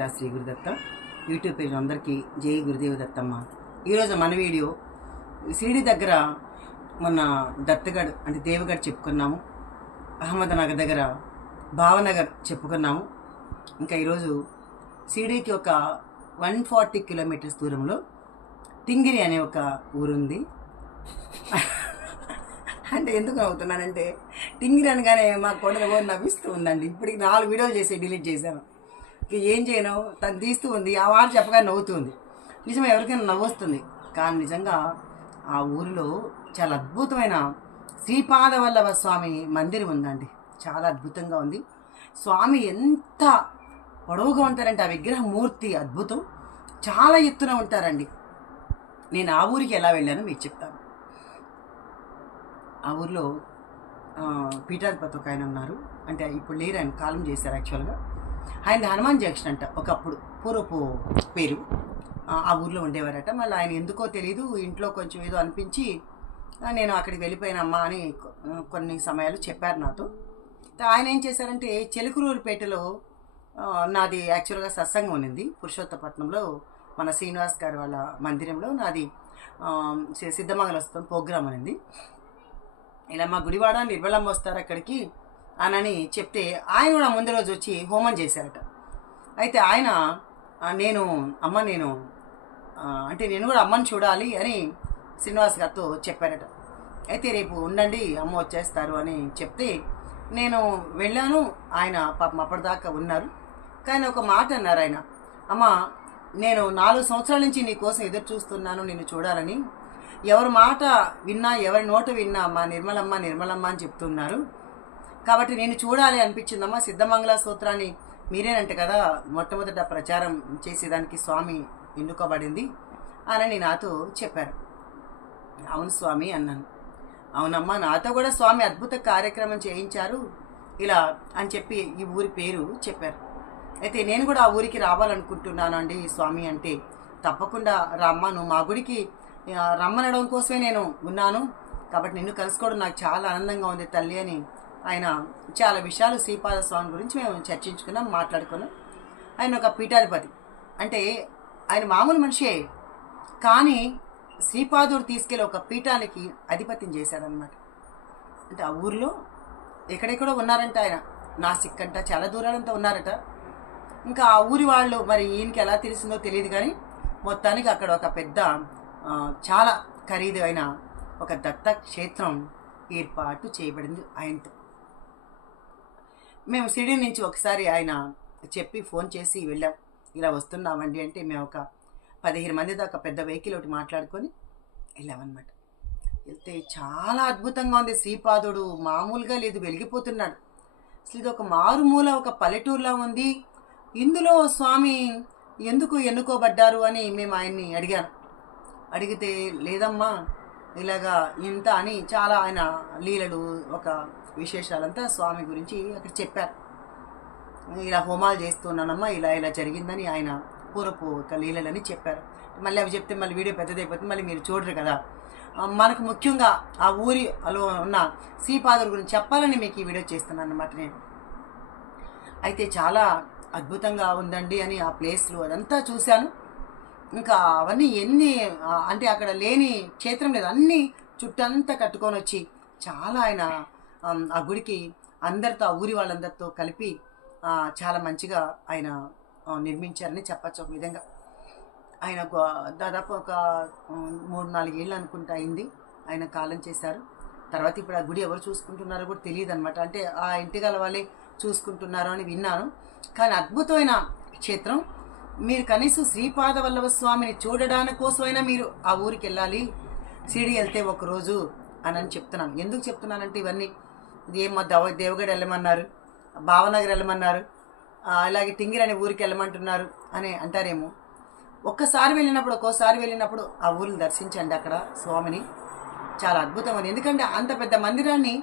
Datta Shri Gurudatta YouTube page అందరికీ జై గురుదేవ దత్తమ్మ. ఈరోజు మన వీడియో షిరిడి దగ్గర మొన్న దత్తగఢ్ అంటే దేవగఢ్ చెప్పుకున్నాము, అహ్మద్నగర్ దగ్గర భావనగర్ చెప్పుకున్నాము. ఇంకా ఈరోజు షిరిడికి ఒక 140 కిలోమీటర్స్ దూరంలో టింగిరి అనే ఒక ఊరుంది. అంటే ఎందుకు నవ్వుతున్నానంటే టింగిరి అనగానే మా కొండలు నవ్విస్తూ ఉందండి. ఇప్పటికి 4 వీడియోలు చేసి డిలీట్ చేశాను. ఏం చేయను, తను తీస్తూ ఉంది, ఆ మాట చెప్పగా నవ్వుతుంది. నిజం ఎవరికైనా నవ్వొస్తుంది, కానీ నిజంగా ఆ ఊరిలో చాలా అద్భుతమైన శ్రీపాదవల్లభ స్వామి మందిరం ఉందండి. చాలా అద్భుతంగా ఉంది. స్వామి ఎంత పొడవుగా ఉంటారంటే ఆ విగ్రహ మూర్తి అద్భుతం, చాలా ఎత్తున ఉంటారండి. నేను ఆ ఊరికి ఎలా వెళ్ళానో మీకు చెప్తాను. ఆ ఊరిలో పీఠాధిపతి ఒక ఆయన ఉన్నారు, అంటే ఇప్పుడు లేరు, ఆయన కాలం చేశారు. యాక్చువల్గా ఆయన హనుమాన్ జంక్షన్ అంట, ఒకప్పుడు పూర్వపు పేరు. ఆ ఊర్లో ఉండేవారట. మళ్ళీ ఆయన ఎందుకో తెలీదు, ఇంట్లో కొంచెం ఏదో అనిపించి నేను అక్కడికి వెళ్ళిపోయినమ్మా అని కొన్ని సమయాలు చెప్పారు నాతో. ఆయన ఏం చేశారంటే చిలుకూరుపేటలో నాది యాక్చువల్గా సత్సంగం ఉన్నింది. పురుషోత్తపట్నంలో మన శ్రీనివాస్ గారి వాళ్ళ మందిరంలో నాది సిద్ధమంగళ ప్రోగ్రాం అనేది. ఇలా మా గుడివాడ నిర్మలమ్మ వస్తారు అక్కడికి అని చెప్తే ఆయన కూడా ముందు రోజు వచ్చి హోమం చేశారట. అయితే ఆయన నేను అంటే నేను కూడా అమ్మని చూడాలి అని శ్రీనివాస్ గారితో చెప్పారట. అయితే రేపు ఉండండి అమ్మ వచ్చేస్తారు అని చెప్తే నేను వెళ్ళాను. ఆయన పాపం అప్పటిదాకా ఉన్నారు. కానీ ఒక మాట అన్నారు ఆయన, అమ్మ నేను 4 సంవత్సరాల నుంచి నీ కోసం ఎదురు చూస్తున్నాను నిన్ను చూడాలని. ఎవరి మాట విన్నా, ఎవరి నోట విన్నా అమ్మ నిర్మలమ్మ అని చెప్తున్నారు. కాబట్టి నేను చూడాలి అనిపించిందమ్మా. సిద్ధమంగళ స్తోత్రాన్ని మీరేనంట కదా మొట్టమొదట ప్రచారం చేసేదానికి స్వామి ఎన్నుకోబడింది అని నాతో చెప్పారు. అవును స్వామి అన్నాను. అవునమ్మా, నాతో కూడా స్వామి అద్భుత కార్యక్రమం చేయించారు ఇలా అని చెప్పి ఈ ఊరి పేరు చెప్పారు. అయితే నేను కూడా ఆ ఊరికి రావాలనుకుంటున్నాను అండి స్వామి అంటే, తప్పకుండా రమ్మా, నువ్వు మా గుడికి రమ్మనడం కోసమే నేను ఉన్నాను, కాబట్టి నిన్ను కలుసుకోవడం నాకు చాలా ఆనందంగా ఉంది తల్లి అని ఆయన చాలా విషయాలు శ్రీపాద స్వామి గురించి మేము చర్చించుకున్నాం, మాట్లాడుకున్నాం. ఆయన ఒక పీఠాధిపతి, అంటే ఆయన మామూలు మనిషే, కానీ శ్రీపాదుడు తీసుకెళ్ళి ఒక పీఠానికి అధిపత్యం చేశాడనమాట. అంటే ఆ ఊర్లో ఎక్కడెక్కడో ఉన్నారంట ఆయన, నాసిక్ అంట, చాలా దూరాలంతా ఉన్నారట. ఇంకా ఆ ఊరి వాళ్ళు మరి ఈయనకి ఎలా తెలిసిందో తెలియదు, కానీ మొత్తానికి అక్కడ ఒక పెద్ద చాలా ఖరీదు అయిన ఒక దత్త క్షేత్రం ఏర్పాటు చేయబడింది ఆయనతో. మేము షిరిడి నుంచి ఒకసారి ఆయన చెప్పి ఫోన్ చేసి వెళ్ళాం, ఇలా వస్తున్నామండి అంటే మేము ఒక 15 మంది దాకా పెద్ద వెహికల్ ఒకటి మాట్లాడుకొని వెళ్ళామన్నమాట. వెళ్తే చాలా అద్భుతంగా ఉంది. శ్రీపాదుడు మామూలుగా లేదు, వెలిగిపోతున్నాడు. అసలు ఇది ఒక మారుమూల ఒక పల్లెటూరులా ఉంది. ఇందులో స్వామి ఎందుకు ఎన్నుకోబడ్డారు అని మేము ఆయన్ని అడిగితే లేదమ్మా ఇలాగా ఇంత అని చాలా ఆయన లీలలు ఒక విశేషాలంతా స్వామి గురించి అక్కడ చెప్పారు. ఇలా హోమాలు చేస్తున్నానమ్మా, ఇలా జరిగిందని ఆయన పూర్వపు ఒక లీలలని చెప్పారు. మళ్ళీ అవి చెప్తే మళ్ళీ వీడియో పెద్దదైపోతుంది, మళ్ళీ మీరు చూడరు కదా. మనకు ముఖ్యంగా ఆ ఊరిలో ఉన్న శ్రీపాదుల గురించి చెప్పాలని మీకు ఈ వీడియో చేస్తున్నాను అన్నమాట నేను. అయితే చాలా అద్భుతంగా ఉందండి అని ఆ ప్లేస్లు అదంతా చూశాను. ఇంకా అవన్నీ అంటే అక్కడ లేని క్షేత్రం లేదు, అన్నీ చుట్టంతా కట్టుకొని వచ్చి చాలా ఆయన ఆ గుడికి అందరితో, ఆ ఊరి వాళ్ళందరితో కలిపి చాలా మంచిగా ఆయన నిర్మించారని చెప్పచ్చు. ఒక విధంగా ఆయన దాదాపు ఒక 3-4 ఏళ్ళు అనుకుంటా అయింది ఆయన కాలం చేశారు. తర్వాత ఇప్పుడు ఆ గుడి ఎవరు చూసుకుంటున్నారో కూడా తెలియదు అనమాట. అంటే ఆ ఇంటి గల వాళ్ళే చూసుకుంటున్నారో అని విన్నాను. కానీ అద్భుతమైన క్షేత్రం. మీరు కనీసం శ్రీపాదవల్లభ స్వామిని చూడడానికి కోసమైనా మీరు ఆ ఊరికి వెళ్ళాలి, షిరిడి వెళ్తే ఒకరోజు అని చెప్తున్నాను. ఎందుకు చెప్తున్నానంటే ఇవన్నీ ఏమో దేవగఢ్ వెళ్ళమన్నారు, భావనగర్ వెళ్ళమన్నారు, అలాగే టింగిరి అనే ఊరికి వెళ్ళమంటున్నారు అని అంటారేమో. ఒక్కోసారి వెళ్ళినప్పుడు ఆ ఊరిని దర్శించండి, అక్కడ స్వామిని. చాలా అద్భుతం ఉంది. ఎందుకంటే అంత పెద్ద మందిరాన్ని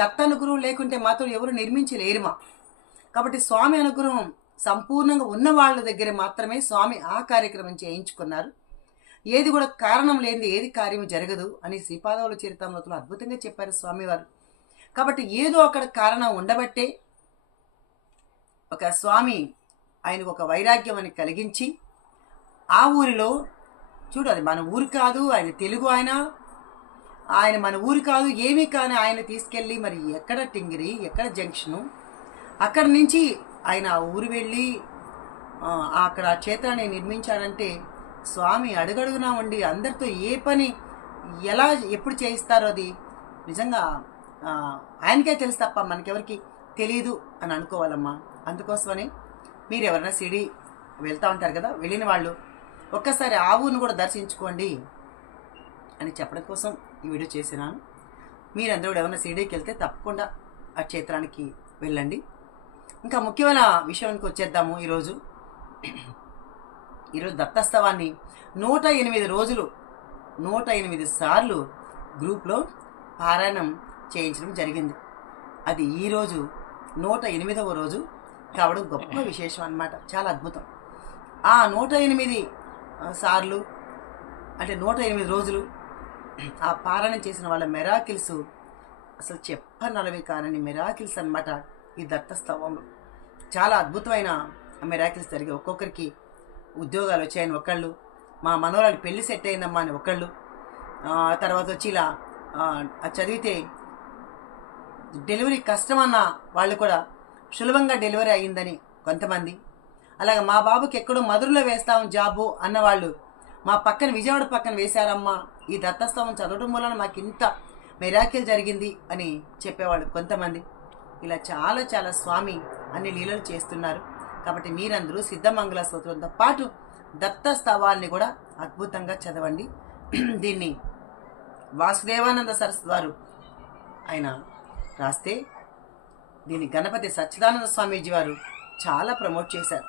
దత్త అనుగ్రహం లేకుంటే మాత్రం ఎవరు నిర్మించలేరుమా. కాబట్టి స్వామి అనుగ్రహం సంపూర్ణంగా ఉన్న వాళ్ళ దగ్గర మాత్రమే స్వామి ఆ కార్యక్రమం చేయించుకున్నారు. ఏది కూడా కారణం లేనిది ఏది కార్యం జరగదు అని శ్రీపాదవుల చరితామృతంలో అద్భుతంగా చెప్పారు స్వామివారు. కాబట్టి ఏదో అక్కడ కారణం ఉండబట్టే ఒక స్వామి ఆయనకు ఒక వైరాగ్యం అని కలిగించి ఆ ఊరిలో చూడు, అది మన ఊరు కాదు, ఆయన తెలుగు ఆయన మన ఊరు కాదు, ఏమీ కానీ ఆయన తీసుకెళ్ళి మరి ఎక్కడ టింగిరి, ఎక్కడ జంక్షను, అక్కడి నుంచి ఆయన ఆ ఊరు వెళ్ళి అక్కడ ఆ క్షేత్రాన్ని నిర్మించాడంటే స్వామి అడుగడుగునా ఉండి అందరితో ఏ పని ఎలా ఎప్పుడు చేయిస్తారో అది నిజంగా ఆయనకే తెలుసు తప్ప మనకెవరికి తెలియదు అని అనుకోవాలమ్మా. అందుకోసమని మీరు ఎవరైనా సిడి వెళ్తూ ఉంటారు కదా, వెళ్ళిన వాళ్ళు ఒక్కసారి ఆ ఊరిని కూడా దర్శించుకోండి అని చెప్పడం కోసం ఈ వీడియో చేసినాను. మీరందరూ కూడా ఎవరైనా సిడీకి వెళ్తే తప్పకుండా ఆ క్షేత్రానికి వెళ్ళండి. ఇంకా ముఖ్యమైన విషయానికి వచ్చేద్దాము. ఈరోజు దత్తోత్సవాన్ని 108 రోజులు 108 సార్లు గ్రూప్లో పారాయణం చేయించడం జరిగింది. అది ఈరోజు 108వ రోజు కావడం గొప్ప విశేషం అన్నమాట. చాలా అద్భుతం. ఆ 108 సార్లు అంటే 108 రోజులు ఆ పారాయణం చేసిన వాళ్ళ మెరాకిల్స్ అసలు చెప్పనలవి కానని మెరాకిల్స్ అన్నమాట. ఈ దత్తోత్సవంలో చాలా అద్భుతమైన మెరాకిల్స్ జరిగాయి. ఒక్కొక్కరికి ఉద్యోగాలు వచ్చాయని ఒకళ్ళు, మా మనవరాలు పెళ్లి సెట్ అయిందమ్మా అని ఒకళ్ళు, తర్వాత వచ్చి ఇలా చదివితే డెలివరీ కష్టమన్న వాళ్ళు కూడా సులభంగా డెలివరీ అయ్యిందని కొంతమంది, అలాగే మా బాబుకి ఎక్కడో మధురలో వేస్తాం జాబు అన్నవాళ్ళు మా పక్కన విజయవాడ పక్కన వేశారమ్మా, ఈ దత్తోత్సవం చదవడం వలన మాకు ఇంత మెరాకిల్ జరిగింది అని చెప్పేవాళ్ళు కొంతమంది. ఇలా చాలా చాలా స్వామి అన్ని లీలలు చేస్తున్నారు. కాబట్టి మీరందరూ సిద్ధమంగళ స్తోత్రంతో పాటు దత్తోత్సవాన్ని కూడా అద్భుతంగా చదవండి. దీన్ని వాసుదేవానంద సరస్వతి వారు ఆయన రాస్తే దీన్ని గణపతి సచ్చిదానంద స్వామీజీ వారు చాలా ప్రమోట్ చేశారు.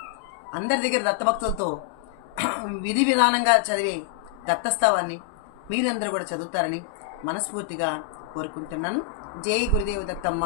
అందరి దగ్గర దత్తభక్తులతో విధి విధానంగా చదివే దత్తోత్సవాన్ని మీరందరూ కూడా చదువుతారని మనస్ఫూర్తిగా కోరుకుంటున్నాను. జై గురుదేవ దత్తమ్మ.